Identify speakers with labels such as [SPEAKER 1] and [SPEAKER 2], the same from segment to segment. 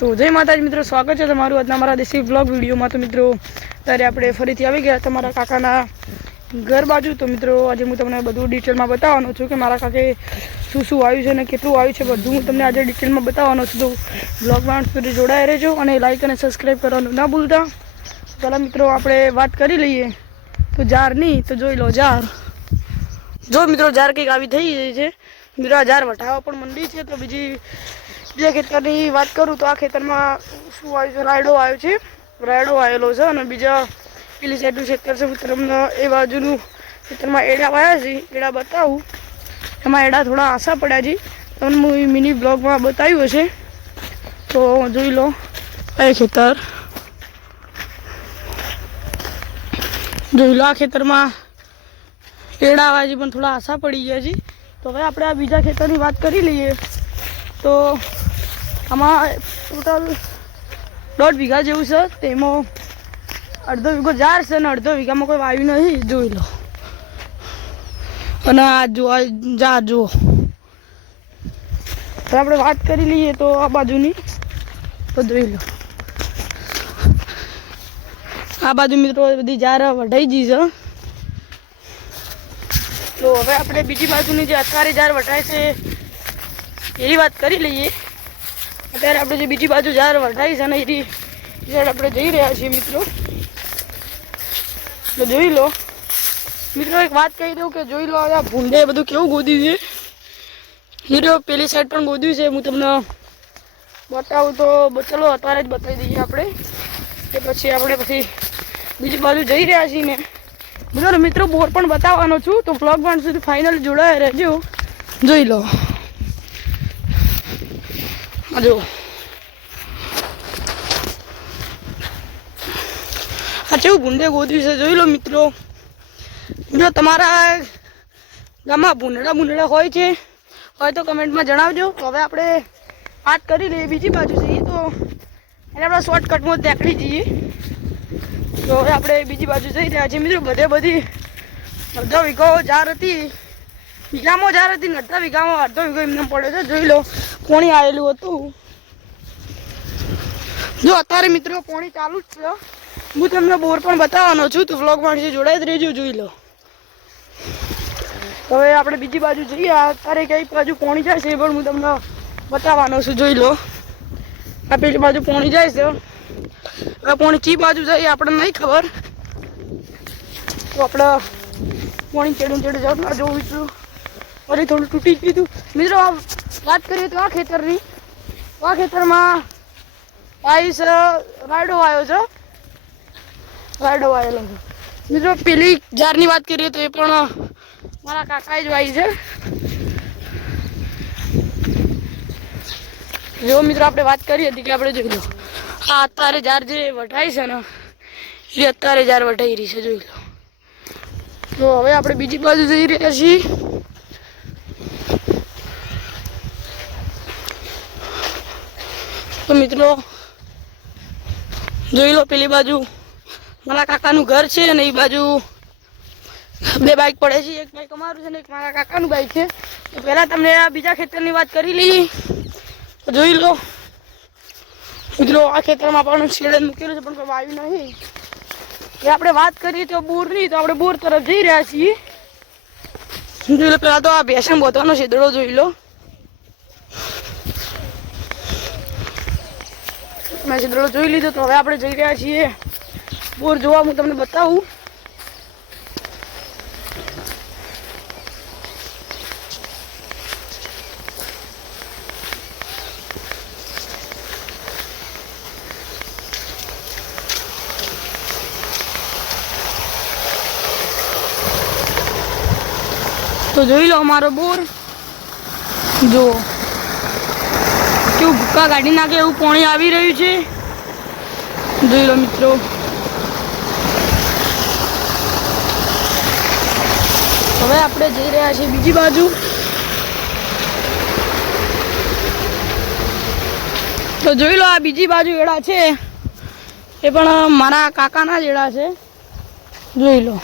[SPEAKER 1] તો જય માતાજી મિત્રો, સ્વાગત છે તમારું આજના મારા દેશી વ્લોગ વિડીયોમાં. તો મિત્રો ત્યારે આપણે ફરીથી આવી ગયા તમારા કાકાના ઘર બાજુ. તો મિત્રો, આજે હું તમને બધું ડિટેલમાં બતાવવાનો છું કે મારા કાકે શું શું આવ્યું છે અને કેટલું આવ્યું છે બધું હું તમને આજે ડિટેલમાં બતાવવાનો છું. તો વ્લોગમાં સુધી જોડાઈ રહેજો અને લાઇક અને સબસ્ક્રાઈબ કરવાનું ના ભૂલતા. ચાલો મિત્રો, આપણે વાત કરી લઈએ. તો જાર નહીં, તો જોઈ લો જાર જો મિત્રો જાર કંઈક આવી થઈ છે. મિત્રો, આ જાર વટાવા પણ મંડી છે, તો બીજી બીજા ખેતરની વાત કરું તો આ ખેતરમાં શું આવ્યું છે? રાયડો આવ્યો છે. રાયડો આવેલો છે અને બીજા પેલી સાઈડનું ખેતર છે. હું તમને એ બાજુનું ખેતરમાં એડા વાયા છે. એડા બતાવું. એમાં એડા થોડા આશા પડ્યા છે. તમને હું મિની બ્લોગમાં બતાવ્યું હશે. તો જોઈ લો. એ ખેતર. જોઈ લો આ ખેતરમાં એડા આવ્યા છે પણ થોડા આશા પડી ગયા છે. તો હવે આપણે આ બીજા ખેતરની વાત કરી લઈએ. તો આમાં ટોટલ દોઢ વીઘા જેવું છે. તેમાં અડધો વીઘો જાર છે અને અડધો વીઘામાં કોઈ વાયુ નથી જોઈ લો. અને આ જુઓ જા જુઓ. તો આપણે વાત કરી લઈએ તો આ બાજુની. તો જોઈ લો. આ બાજુ મિત્રો બધી જાર વઢાઈ ગઈ છે. તો હવે આપણે બીજી બાજુની જે અત્યારે જાર વઢાય છે, એની વાત કરી લઈએ. અત્યારે આપણે જે બીજી બાજુ જાર વટાઈ છે ને એ સાઈડ આપણે જઈ રહ્યા છીએ મિત્રો, તો જોઈ લો. મિત્રો, એક વાત કહી દઉં કે જોઈ લો, આ ભૂંડે બધું કેવું ગોદ્યું છે? મિત્રો, પેલી સાઈડ પણ ગોદ્યું છે. હું તમને બતાવું તો, ચલો, અત્યારે જ બતાવી દઈએ આપણે કે પછી આપણે પછી બીજી બાજુ જઈ રહ્યા છીએ ને. બરાબર મિત્રો બોર પણ બતાવવાનો છું. તો બ્લોગ પણ સુધી ફાઇનલ જોડાયા રહેજો. જોઈ લો. જો. આ કેવું ભૂંડે ગોદ્યું છે, જોઈ લો મિત્રો. જો તમારા ગામમાં ભૂંડડા ભૂંડડા હોય છે, હોય તો કમેન્ટમાં જણાવજો. હવે આપણે વાત કરી લઈએ બીજી બાજુ જઈએ તો. એને આપણે શોર્ટકટમાં દેખાડી જઈએ. તો હવે આપણે બીજી બાજુ જઈ રહ્યા છીએ મિત્રો. બધે બધી અડધો વીઘો જાર હતી. વીઘામાં જાર હતી અડધા વીઘામાં અડધો વીઘો એમને પડ્યો છે, જોઈ લો. પોણી આવેલું હતું. જો અત્યારે મિત્રો પોણી ચાલુ જ છે. હું તમને બોર પણ બતાવવાનો છું. તો વ્લોગ જે જોડાઈ જ રહેજો, જોઈ લો. હવે આપણે બીજી બાજુ જઈએ. અત્યારે કઈ બાજુ પોણી જાય છે એ પણ હું તમને બતાવવાનો છું. જોઈ લો. આ પેલી બાજુ પોણી જાય છે. હવે પોણી ચી બાજુ જાય આપણે નહીં ખબર. તો આપણે પોણી ચેડું ચેડું જવું જોઉં છું. ફરી થોડું તૂટી ગયું હતું. મિત્રો, આ વાત કરીએ તો આ ખેતરની. આ ખેતરમાં આવીશ રાયડો આવ્યો છે. રાયડો આવેલો છે. મિત્રો, પેલી જારની વાત કરીએ તો એ પણ મારા કાકા જ વાય છે. જો મિત્રો, આપણે વાત કરી હતી કે આપણે જોઈ લો. આ અત્યારે જાર જે વટાય છે ને, એ અત્યારે જાર વટાઈ રહી છે, જોઈ લો. તો હવે આપણે બીજી બાજુ જઈ રહ્યા છીએ. તો મિત્રો, જોઈ લો પેલી બાજુ. મારા કાકાનું ઘર છે અને એ બાજુ બે બાઇક પડે છે. એક બાઇક અમારું છે ને એક મારા કાકાનું બાઇક છે. તો પહેલાં તમને આ બીજા ખેતરની વાત કરી લઈએ. જોઈ લો. મિત્રો, આ ખેતરમાં પણ શેડ મૂકેલું છે, પણ કોઈ વાવ્યું નહીં. એ આપણે વાત કરીએ તો બોરની, તો આપણે બોર તરફ જઈ રહ્યા છીએ. જોઈ લો પહેલાં તો આ ભેસણ બોધવાનો છેદડો જોઈ લો. મેં છેદડો જોઈ લીધો તો હવે આપણે જઈ રહ્યા છીએ. બોર જોવા, હું તમને બતાવું. તો જોઈ લો અમારો બોર. જો કેવું ભૂક્કા કાઢી નાખે એવું પાણી આવી રહ્યું છે. જોઈ લો મિત્રો. હવે આપણે જઈ રહ્યા છીએ બીજી બાજુ. તો જોઈ લો આ બીજી બાજુ એડા છે. એ પણ મારા કાકાના જ એડા છે. જોઈ લો.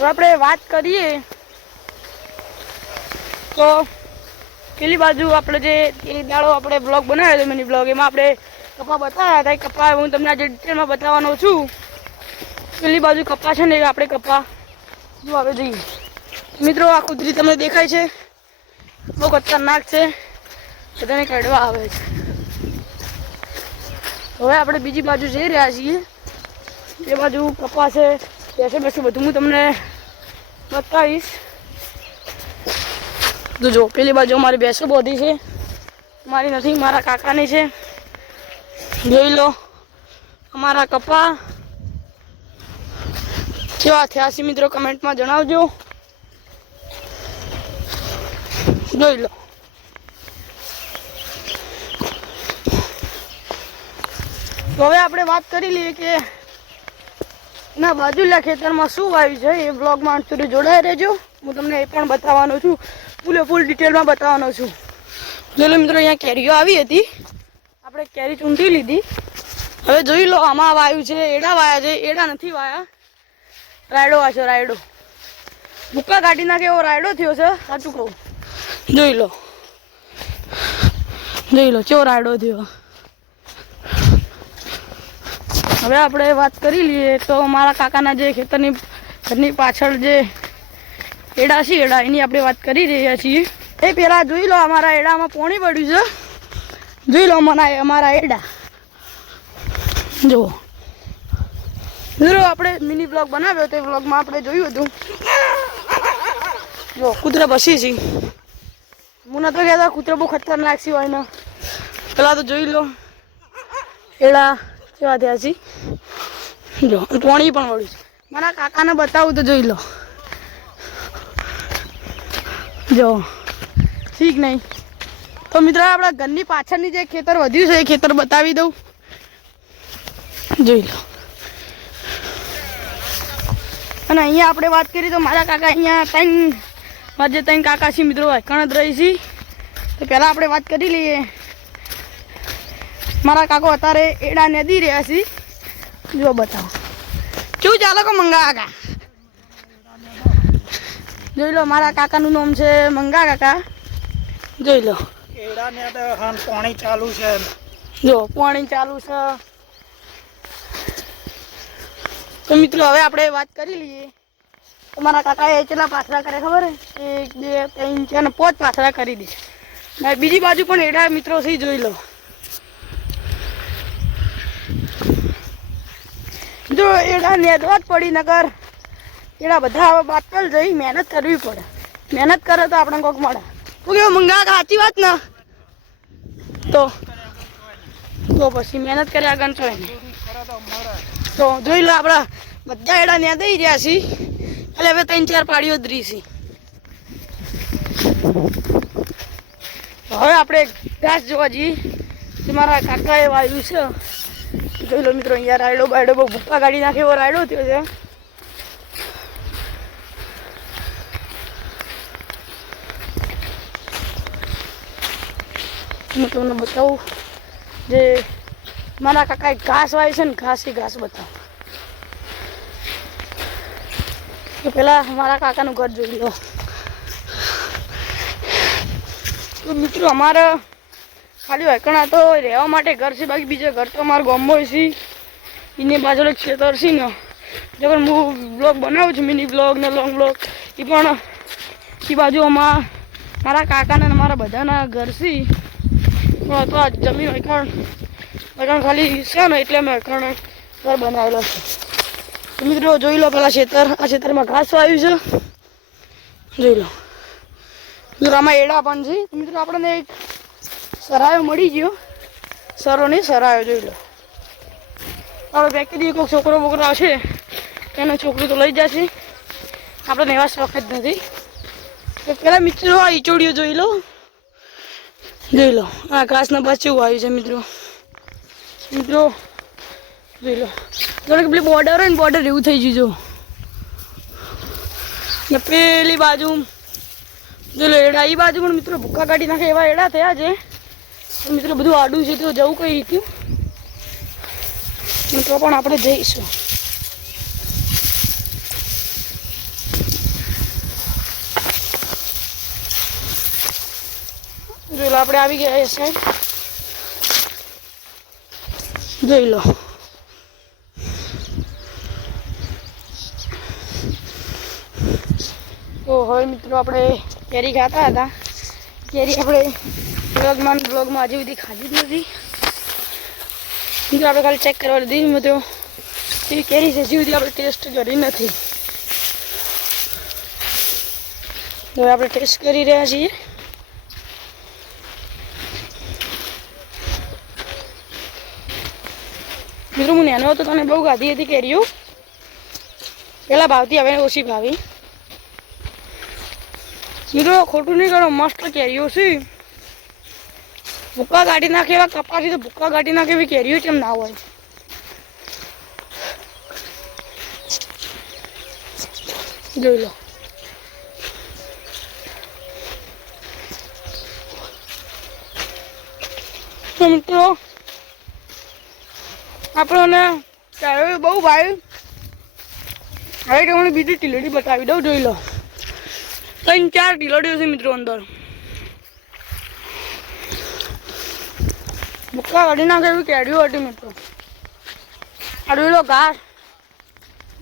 [SPEAKER 1] આપણે વાત કરીએ તો પેલી બાજુ આપણે જે એ દાડો આપણે બ્લોગ બનાવ્યો હતો મિની બ્લોગ એમાં આપણે કપા બતાવ્યા હતા. એ કપા હું તમને આજે ડિટેલમાં બતાવવાનો છું. પેલી બાજુ કપા છે ને, એ આપણે કપા. જો આવે જઈએ. મિત્રો, આ કુદરી તમને દેખાય છે. બહુ ખતરનાક છે. બધાને કાઢવા આવે છે. હવે આપણે બીજી બાજુ જઈ રહ્યા છીએ. એ બાજુ કપા છે. બેસે બેસું બધું હું તમને બતાવીશ. તો જો, પેલી બાજુ અમારી બેસો બોધી છે. મારી નથી, મારા કાકાની છે. જોઈ લો, અમારા કપા. કેવા થયા મિત્રો, કમેન્ટમાં જણાવજો. જોઈ લો. તો હવે આપણે વાત કરી લઈએ કે, ના, બાજુલા ખેતરમાં શું વાવ્યું છે? એ બ્લોગમાં જોડાઈ રહેજો. હું તમને એ પણ બતાવવાનો છું. ફૂલે ફૂલ ડિટેલમાં બતાવવાનો છું. જોઈ મિત્રો, અહીંયા કેરીઓ આવી હતી. આપણે કેરી ચૂંટી લીધી. હવે જોઈ લો, આમાં વાયું છે, એડા વાયા છે, એડા નથી વાયા. રાયડો વાંચો રાયડો. ભૂકા કાઢી નાખે એવો રાયડો થયો છે, સાચું કહું. જોઈ લો. જોઈ લો ચેવો રાયડો થયો. હવે આપણે વાત કરી લઈએ તો મારા કાકાના જે ખેતરની, ઘરની પાછળ જે એડા છે, એડા. એની આપણે વાત કરી રહ્યા છીએ. એ પહેલાં જોઈ લો, અમારા એડામાં પોણી પડ્યું છે. જોઈ લો મને અમારા એડા. જુઓ. મિત્રો આપણે મિની બ્લોગ બનાવ્યો તે બ્લોગમાં આપણે જોયું હતું. જો કૂતરા બસી છે. હું નતો કહેતા કૂતરા બહુ ખતરનાક છે હોય ને પેલા તો જોઈ લો, એડા કેવા થયા છે. જો પોણી પણ વળ્યું છે. મારા કાકાને બતાવું તો જોઈ લો. જો, ઠીક નહીં. તો મિત્રો, આપણા ઘરની પાછળની જે ખેતર વધ્યું છે, એ ખેતર બતાવી દઉં. જોઈ લો. અને અહીંયા આપણે વાત કરી તો મારા કાકા અહીંયા ત્રણ, મારા જે ત્રણ કાકા છે, મિત્રો કણદ રહી છે. તો પહેલાં આપણે વાત કરી લઈએ. મારા કાકો અત્યારે એડા નદી રહ્યા છે. જો બતાવો. કેવું ચાલો કો મંગા કાકા? જોઈ લો મારા કાકાનું નામ છે મંગા કાકા. જોઈ લો.
[SPEAKER 2] એડા ને તો હાન પાણી ચાલુ છે
[SPEAKER 1] જો પાણી ચાલુ છે. તો મિત્રો હવે આપણે વાત કરી લઈએ. મારા કાકાએ કેટલા પાથરા કરે ખબર એક બે ત્રણ ચાર ને પાંચ પાથરા કરી દે ને બીજી બાજુ પણ એડા મિત્રો થી જોઈ લો. જો એડા નેદવા જ પડી નગર. એડા બધા હવે બાતલ જઈ મહેનત કરવી પડે. મહેનત કરે તો આપણે કોક મળે. તું કેવું મંગા, સાચી વાત ને? તો તો પછી મહેનત કર્યા આગળ છો તો જોઈ લો આપણા બધા એડા ત્યાં દઈ રહ્યા છીએ એટલે હવે ત્રણ, ચાર પાડીઓ જ રહી હવે આપણે ઘાસ જોવા જઈએ. મારા કાકાએ વાવ્યું છે. જોઈ લો મિત્રો, અહીંયા રાયડો બાયડો બહુ ભૂપા કાઢી નાખે એવો રાયડો થયો છે. હું તમને બતાવું. જે મારા કાકાએ ઘાસ વાય છે ને, ઘાસ એ ઘાસ બતાવો. તો પેલા મારા કાકાનું ઘર જોઈ લો. તો મિત્રો, અમારે ખાલી વૈકણા તો રહેવા માટે ઘર છે, બાકી બીજા ઘર તો અમારા ગામમાં છે. એની બાજુ ખેતર છે ને. જો હું બ્લોગ બનાવું છું મિની બ્લોગ ને લોંગ બ્લોગ એ પણ એ બાજુ અમારા મારા કાકાના મારા બધાના ઘર છે. પણ તો આ જમીન વૈકણ વૈકણ ખાલી છે ને એટલે મેં વૈકણ ઘર બનાવેલો છે. મિત્રો જોઈ લો પેલા ખેતર આ ખેતરમાં ઘાસ આવ્યું છે. જોઈ લો. મિત્રો આમાં એડા પણ છે. મિત્રો આપણને એક સરાયો મળી ગયો. સરો નહીં સરાયો જોઈ લો. આપણે પેકી દઈએ કોઈક છોકરો બોકરો આવશે, એનો છોકરી તો લઈ જશે. આપણે શોખ જ નથી. પહેલાં મિત્રો આ ઈચોડીઓ જોઈ લો. જોઈ લો, આ ઘાસના જેવું આવ્યું છે મિત્રો. મિત્રો, જોઈ લો. જોડે કે પેલી બોર્ડર હોય ને બોર્ડર એવું થઈ ગયું જો. ને પેલી બાજુ જો લો, એડા એ બાજુ પણ મિત્રો ભૂક્કા કાઢી નાખે એવા એડા થયા છે. મિત્રો બધું આડું છે, તો જવું કઈ રીતે મિત્રો પણ આપણે જઈશું. આપણે આવી ગયા સાહેબ. જોઈ લો. તો હવે મિત્રો આપણે કેરી ખાતા હતા. કેરી આપણે બ્લોગમાં બ્લોગમાં હજી સુધી ખાધી જ નથી. મિત્રો આપણે ખાલી ચેક કરવા લીધી મિત્રો. એવી કેરી છે હજી સુધી આપણે ટેસ્ટ કરી નથી. હવે આપણે ટેસ્ટ કરી રહ્યા છીએ. મિત્રો, હું નાનો હતો તને બહુ ગાધી હતી કેરીઓ પહેલાં ભાવતી હવે ઓછી ભાવી. મિત્રો, ખોટું નહીં કરો, મસ્ત કેરીઓ છે ભૂક્કા કાઢી નાખે એવા કપાસી તો ભૂક્કા કાઢી નાખે એવી કેરીઓ કેમ ના હોય? જોઈ લો. મિત્રો આપણને ચાયો બહુ ભાઈ. હવે તમને બીજી ટીલડી બતાવી દઉં, જોઈ લો. ત્રણ, ચાર ટીલડીઓ છે મિત્રો અંદર. ભૂક્કા કાઢી નાખે એવી કેડીઓ હતી મિત્રો. આ જોઈ લો ઘાસ.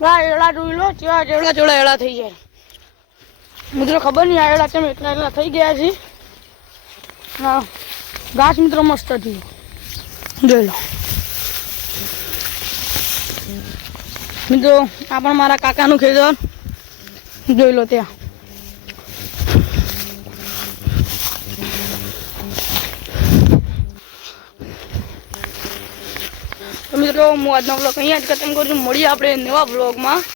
[SPEAKER 1] ઘા એડા જોઈ લો, ચેવા જેવડા જેવડા એડા થઈ જાય મિત્રો ખબર નહીં આ એળા કેમ એટલા એટલા થઈ ગયા છે? હા. ઘાસ મિત્રો મસ્ત હતી. જોઈ લો. મિત્રો આ પણ મારા કાકાનું ખેતર જોઈ લો ત્યાં. મિત્રો, હું આજનો બ્લોગ અહીંયા જ ખતમ કરું છું. મળીએ આપણે નવા બ્લોગમાં